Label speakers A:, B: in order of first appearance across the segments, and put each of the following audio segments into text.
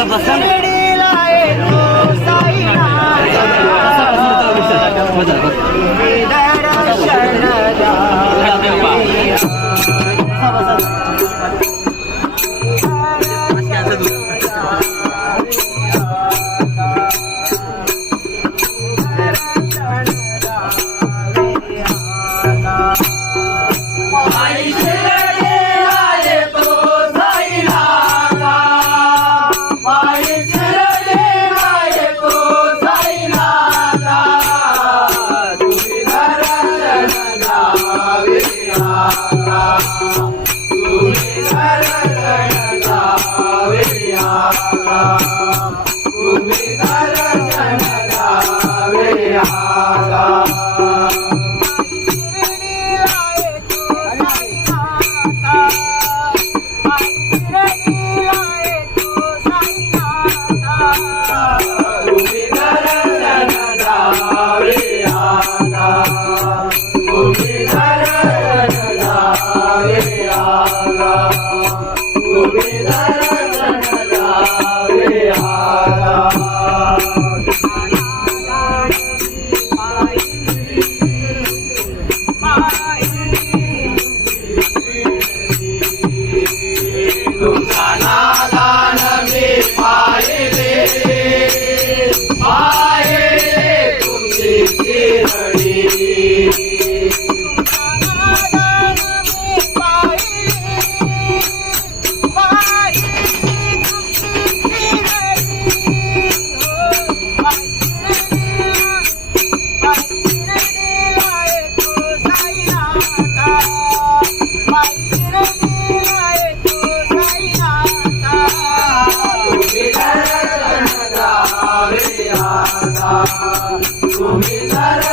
A: দাদা বাসান
B: तुम्ही Thank
A: you.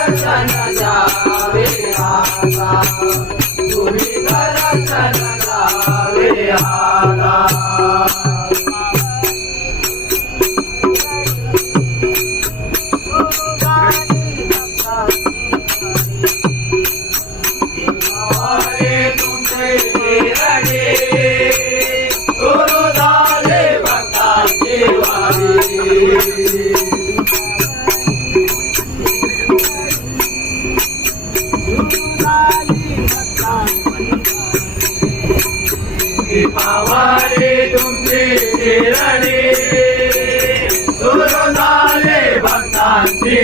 B: दर्शनाचा वेळाला पावाले तुमचे शेरणे सुरू झाले भक्तांची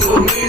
B: तुम्ही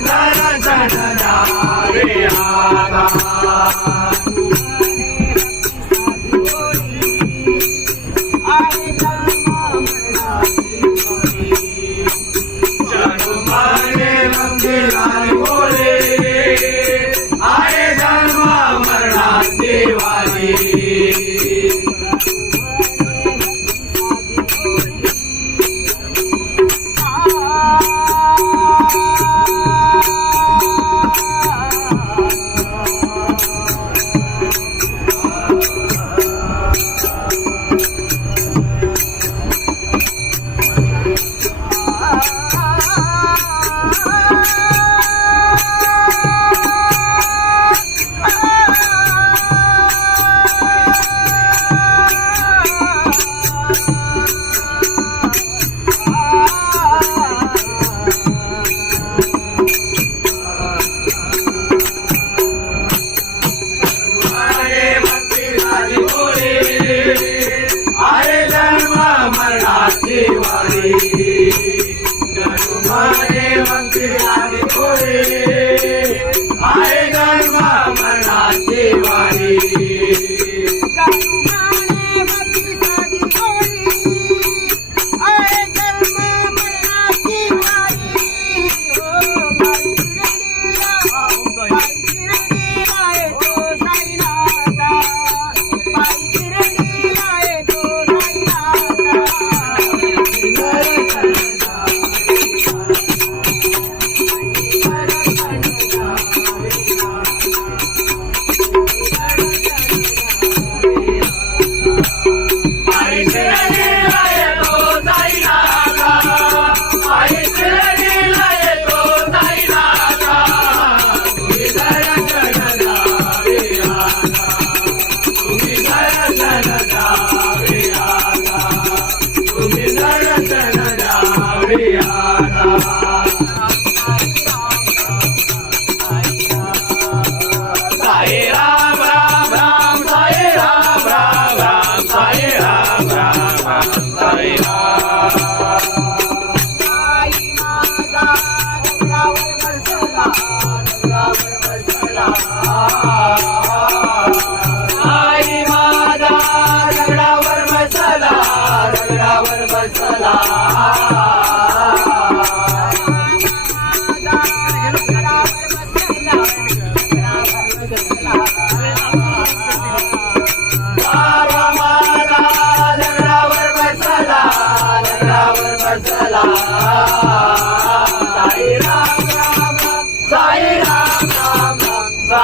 B: Hare Hare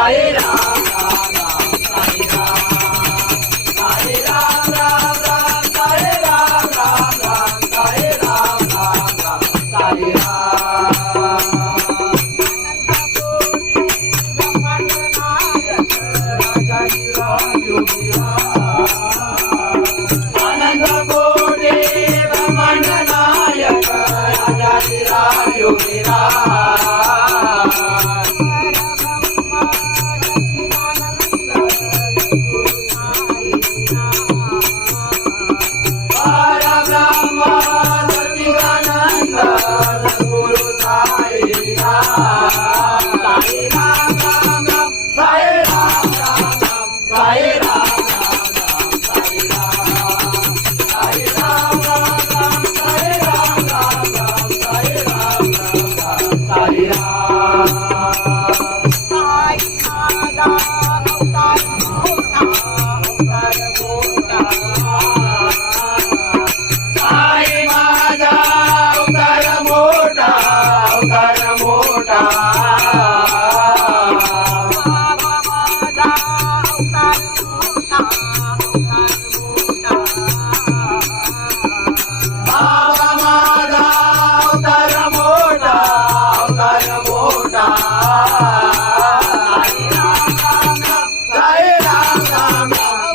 B: Sai Ram.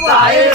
B: Tak.